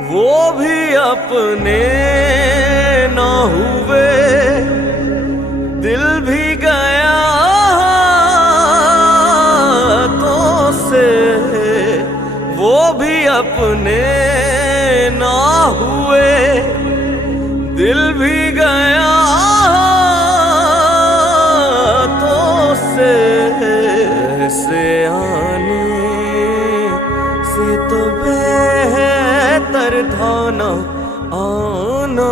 वो भी अपने ना हुए, दिल भी गया तो से। वो भी अपने ना हुए, दिल भी गया तो से आने से तो बेहतर था ना आना।